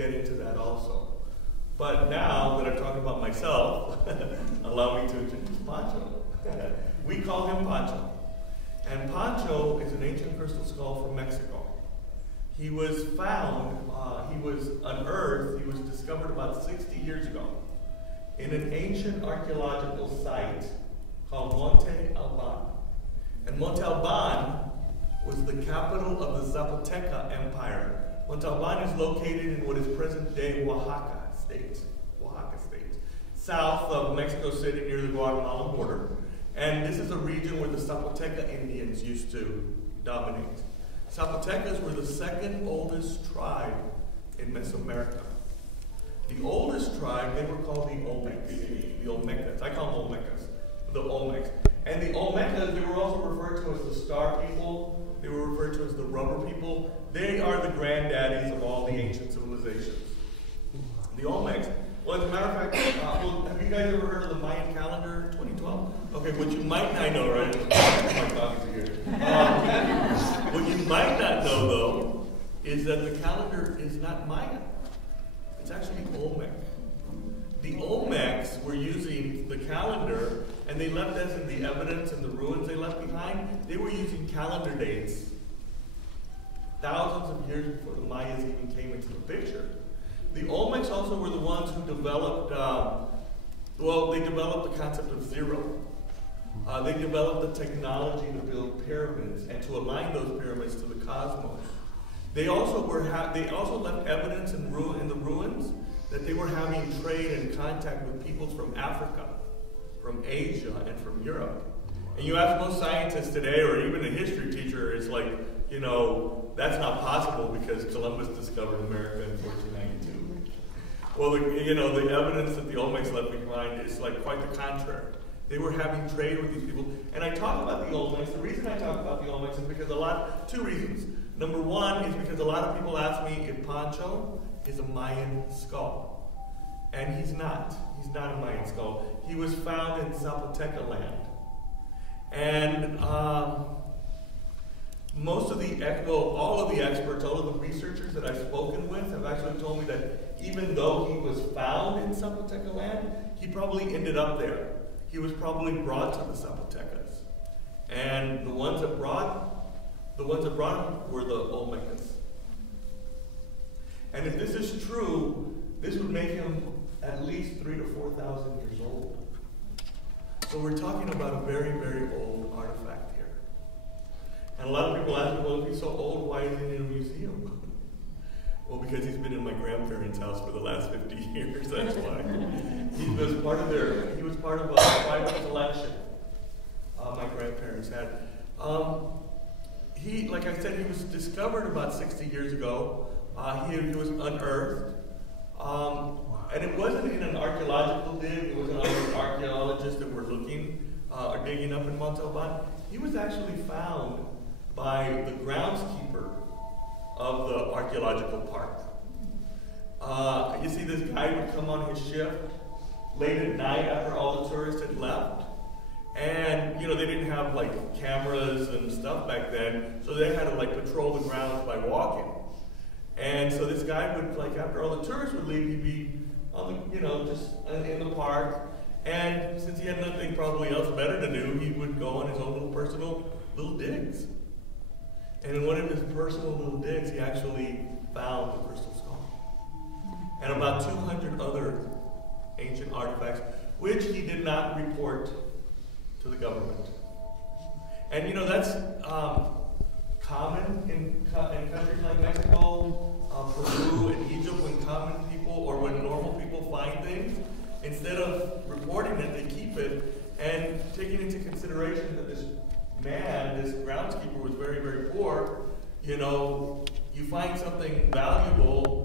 get into that also. But now that I'm talking about myself, allow me to introduce Pancho. We call him Pancho. And Pancho is an ancient crystal skull from Mexico. He was found, he was unearthed, he was discovered about 60 years ago in an ancient archaeological site called Monte Alban. And Monte Alban was the capital of the Zapoteca Empire. Monte Alban is located in what is present-day Oaxaca State, south of Mexico City near the Guatemalan border. And this is a region where the Zapoteca Indians used to dominate. Zapotecas were the second oldest tribe in Mesoamerica. The oldest tribe, they were called the Olmecs. The Olmecas. I call them Olmecas. The Olmecs. And the Olmecas, they were also referred to as the star people. They were referred to as the rubber people. They are the granddaddies of all the ancient civilizations. The Olmecs, well, as a matter of fact, have you guys ever heard of the Mayan calendar 2012? Okay, what you might not know, right? What you might not know, though, is that the calendar is not Mayan. It's actually Olmec. The Olmecs were using the calendar, and they left us in the evidence and the ruins they left behind. They were using calendar dates thousands of years before the Mayas even came into the picture. The Olmecs also were the ones who developed, they developed the concept of zero. They developed the technology to build pyramids and to align those pyramids to the cosmos. They also left evidence in the ruins that they were having trade and contact with peoples from Africa, from Asia, and from Europe. And you ask most scientists today, or even a history teacher, it's like, you know, that's not possible because Columbus discovered America in 1492. Well, the evidence that the Olmecs left behind is like quite the contrary. They were having trade with these people. And I talk about the Olmecs. The reason I talk about the Olmecs is because two reasons. Number one is because a lot of people ask me if Pancho is a Mayan skull. And he's not. He's not a Mayan skull. He was found in Zapoteca land. And all of the experts, all of the researchers that I've spoken with have actually told me that even though he was found in Zapoteca land, he probably ended up there. He was probably brought to the Zapotecas. And the ones that brought him were the Olmecas. And if this is true, this would make him at least 3,000 to 4,000 years old. So we're talking about a very, very old artifact here. And a lot of people ask me, well, if he's so old, why is he in a museum? Well, because he's been in my grandparents' house for the last 50 years, that's why. He was part of a private collection my grandparents had. Like I said, he was discovered about 60 years ago. He was unearthed. And it wasn't in an archaeological dig. It wasn't archaeologists that were looking or digging up in Monte Alban. He was actually found by the groundskeeper of the archaeological park. You see, this guy would come on his shift late at night after all the tourists had left. And, they didn't have, cameras and stuff back then, so they had to, patrol the grounds by walking. And so this guy would, after all the tourists would leave, he'd be on the, just in the park. And since he had nothing probably else better to do, he would go on his own little personal little digs. And in one of his personal little digs, he actually found the crystal skull. And about 200 other ancient artifacts, which he did not report to the government. And that's common in countries like Mexico, Peru, and Egypt, when normal people find things. Instead of reporting it, they keep it, and taking into consideration that this man, this groundskeeper, was very, very poor, you find something valuable